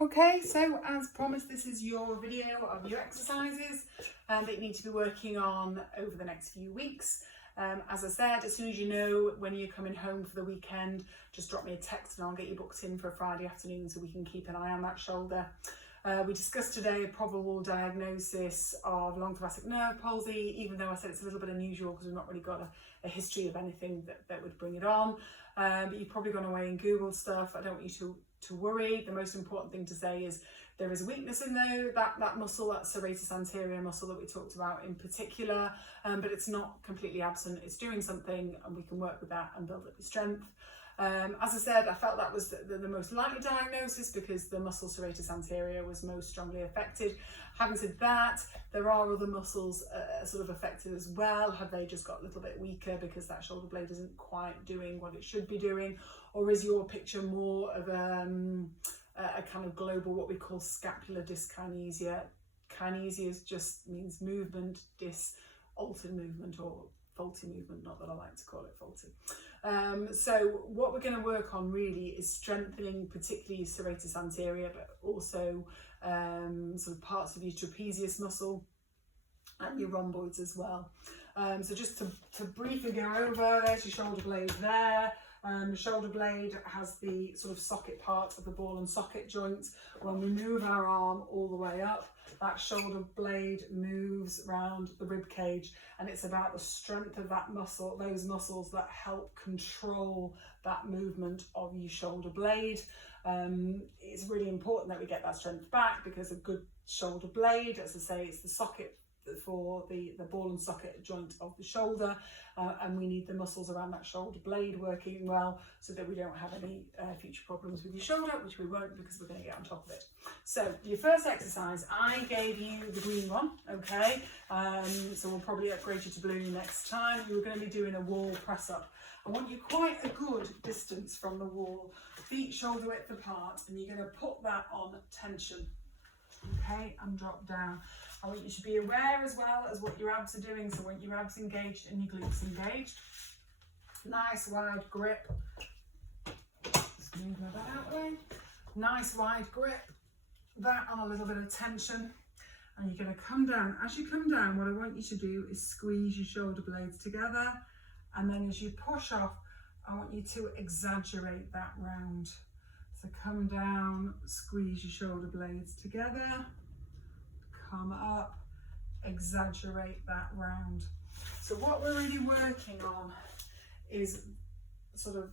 Okay, so as promised, this is your video of your exercises that you need to be working on over the next few weeks. As I said, as soon as you know when you're coming home for the weekend, just drop me a text and I'll get you booked in for a Friday afternoon so we can keep an eye on that shoulder. We discussed today a probable diagnosis of long thoracic nerve palsy, even though I said it's a little bit unusual because we've not really got a history of anything that would bring it on. But you've probably gone away and Googled stuff. I don't want you to worry. The most important thing to say is there is a weakness in that muscle, that serratus anterior muscle that we talked about in particular, but it's not completely absent. It's doing something and we can work with that and build up your strength. As I said, I felt that was the most likely diagnosis because the muscle serratus anterior was most strongly affected. Having said that, there are other muscles sort of affected as well. Have they just got a little bit weaker because that shoulder blade isn't quite doing what it should be doing? Or is your picture more of a kind of global, what we call scapular dyskinesia? Kinesia just means movement, altered movement or faulty movement, not that I like to call it faulty. So what we're going to work on really is strengthening particularly serratus anterior, but also sort of parts of your trapezius muscle and your rhomboids as well. So just to briefly go over, there's your shoulder blade there. The shoulder blade has the sort of socket part of the ball and socket joint. When we move our arm all the way up, that shoulder blade moves around the rib cage, and it's about the strength of that muscle, those muscles that help control that movement of your shoulder blade. It's really important that we get that strength back because a good shoulder blade, as I say, it's the socket for the ball and socket joint of the shoulder, and we need the muscles around that shoulder blade working well so that we don't have any future problems with your shoulder, which we won't because we're going to get on top of it. So your first exercise, I gave you the green one, okay, so we'll probably upgrade you to blue next time. You're going to be doing a wall press up. I want you quite a good distance from the wall, feet shoulder width apart, and you're going to put that on tension, okay, and drop down. I want you to be aware as well as what your abs are doing, so want your abs engaged and your glutes engaged. Nice wide grip. Just move that out of the way. Nice wide grip. That on a little bit of tension. And you're going to come down. As you come down, what I want you to do is squeeze your shoulder blades together. And then as you push off, I want you to exaggerate that round. So come down, squeeze your shoulder blades together. Come up, exaggerate that round. So what we're really working on is sort of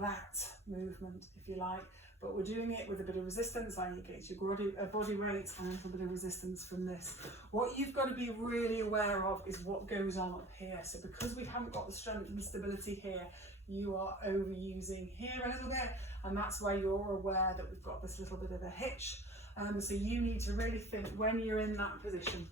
that movement, if you like, but we're doing it with a bit of resistance, like you get your body weight and a little bit of resistance from this. What you've got to be really aware of is what goes on up here. So because we haven't got the strength and the stability here, you are overusing here a little bit, and that's why you're aware that we've got this little bit of a hitch. So you need to really think when you're in that position,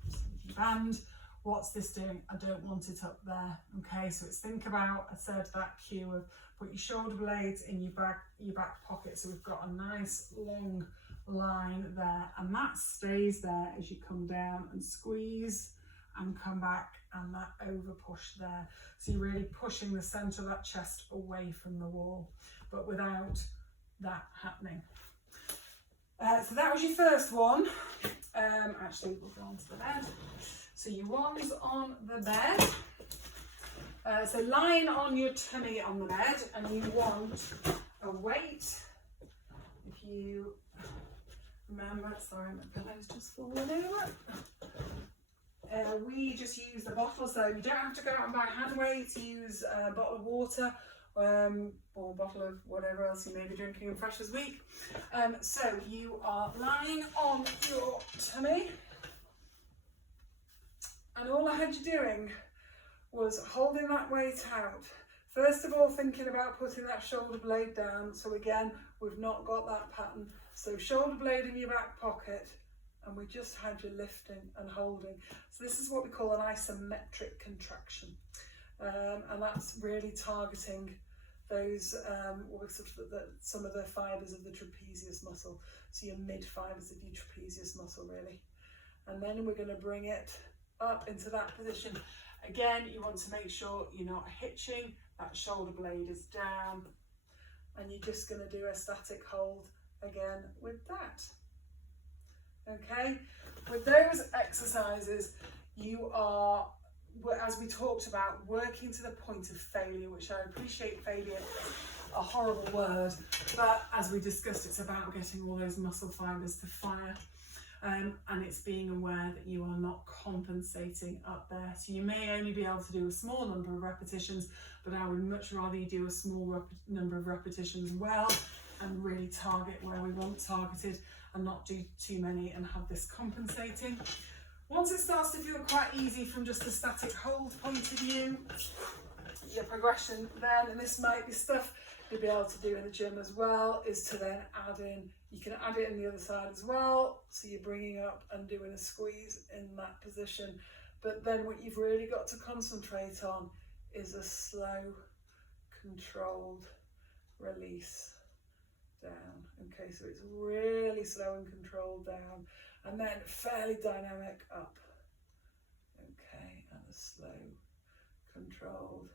and what's this doing? I don't want it up there. Okay, so it's think about, I said that cue of put your shoulder blades in your back pocket. So we've got a nice long line there, and that stays there as you come down and squeeze and come back, and that over push there. So you're really pushing the center of that chest away from the wall, but without that happening. So that was your first one. Actually, we'll go on to the bed. So your one's on the bed. So lying on your tummy on the bed, and you want a weight. If you remember, sorry, my pillow's just fallen over. We just use the bottle, so you don't have to go out and buy hand weights. Use a bottle of water. Or a bottle of whatever else you may be drinking in Freshers Week. So you are lying on your tummy, and all I had you doing was holding that weight out. First of all, thinking about putting that shoulder blade down. So again, we've not got that pattern. So shoulder blade in your back pocket, and we just had you lifting and holding. So this is what we call an isometric contraction. And that's really targeting those some of the fibers of the trapezius muscle, so your mid fibers of your trapezius muscle really. And then we're going to bring it up into that position. Again, you want to make sure you're not hitching, that shoulder blade is down, and you're just going to do a static hold again with that. Okay, with those exercises, you are, as we talked about, working to the point of failure, which I appreciate failure is a horrible word, but as we discussed, it's about getting all those muscle fibers to fire. And it's being aware that you are not compensating up there. So you may only be able to do a small number of repetitions, but I would much rather you do a small number of repetitions well and really target where we want targeted and not do too many and have this compensating. Once it starts to feel quite easy from just a static hold point of view, your progression then, and this might be stuff you'll be able to do in the gym as well, is to then add in, you can add it in the other side as well, so you're bringing up and doing a squeeze in that position. But then what you've really got to concentrate on is a slow, controlled release down. Okay, so it's really slow and controlled down, and then fairly dynamic up. Okay, and a slow, controlled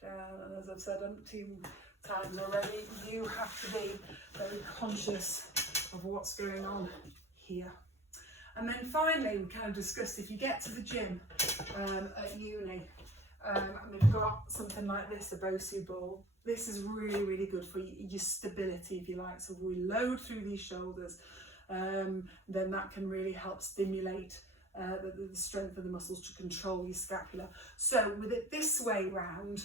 down. And as I've said umpteen times already, you have to be very conscious of what's going on here. And then finally, we kind of discussed, if you get to the gym at uni, and we've got something like this, a Bosu ball, this is really, really good for your stability, if you like. So if we load through these shoulders, then that can really help stimulate the strength of the muscles to control your scapula. So with it this way round,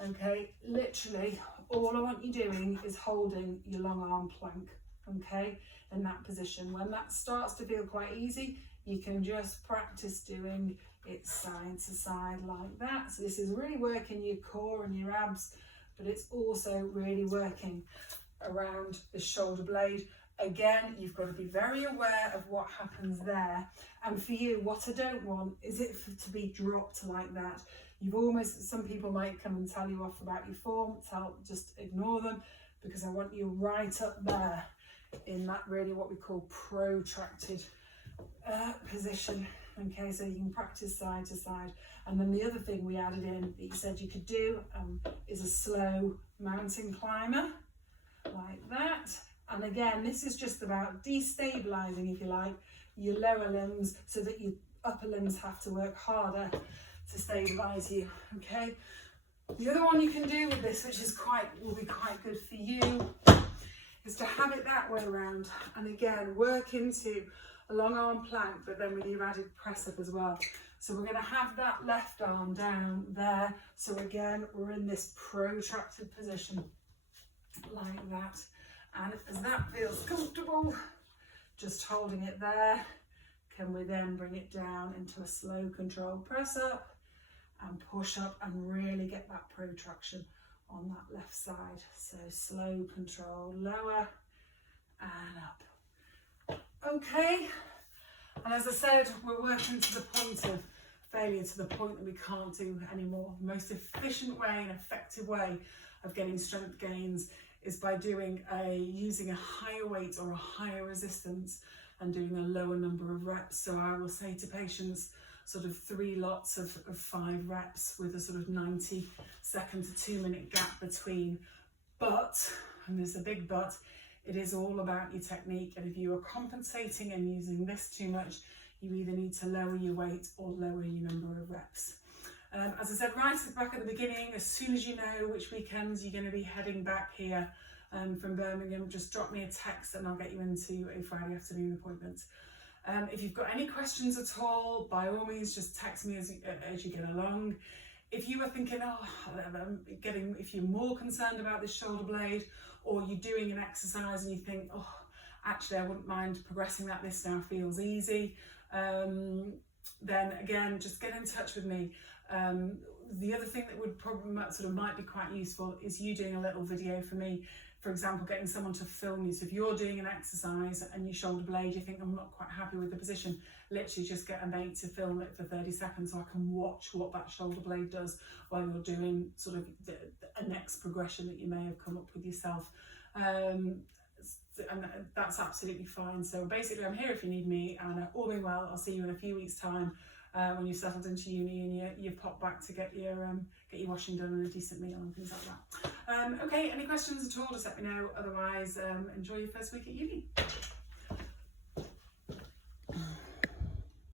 okay, literally all I want you doing is holding your long arm plank, okay, in that position. When that starts to feel quite easy, you can just practice doing it side to side like that. So this is really working your core and your abs, but it's also really working around the shoulder blade. Again, you've got to be very aware of what happens there. And for you, what I don't want is it to be dropped like that. You've almost, some people might come and tell you off about your form, just ignore them, because I want you right up there in that really what we call protracted position. Okay, so you can practice side to side. And then the other thing we added in that you said you could do is a slow mountain climber, like that. And again, this is just about destabilizing, if you like, your lower limbs so that your upper limbs have to work harder to stabilize you. Okay, the other one you can do with this, which is will be quite good for you, is to have it that way around, and again work into a long arm plank, but then with your added press up as well. So we're going to have that left arm down there, so again we're in this protracted position like that, and as that feels comfortable, just holding it there, can we then bring it down into a slow controlled press up and push up and really get that protraction on that left side. So slow control, lower and up. Okay, and as I said, we're working to the point of failure, to the point that we can't do anymore. The most efficient way and effective way of getting strength gains is by using a higher weight or a higher resistance and doing a lower number of reps. So I will say to patients, sort of 3 lots of 5 reps with a sort of 90-second to 2-minute gap between. But, and there's a big but, it is all about your technique. And if you are compensating and using this too much, you either need to lower your weight or lower your number of reps. As I said right back at the beginning, as soon as you know which weekends you're going to be heading back here from Birmingham, just drop me a text and I'll get you into a Friday afternoon appointment. If you've got any questions at all, by all means, just text me as you get along. If you are thinking, if you're more concerned about this shoulder blade, or you're doing an exercise and you think, actually, I wouldn't mind progressing that, this now feels easy, then again, just get in touch with me. The other thing that would probably might be quite useful is you doing a little video for me. For example, getting someone to film you. So if you're doing an exercise and your shoulder blade, you think, I'm not quite happy with the position, literally just get a mate to film it for 30 seconds so I can watch what that shoulder blade does while you're doing sort of a next progression that you may have come up with yourself. And that's absolutely fine. So basically, I'm here if you need me, and all being well, I'll see you in a few weeks' time when you've settled into uni and you pop back to get your washing done and a decent meal and things like that. Okay, any questions at all, just let me know. Otherwise, enjoy your first week at uni.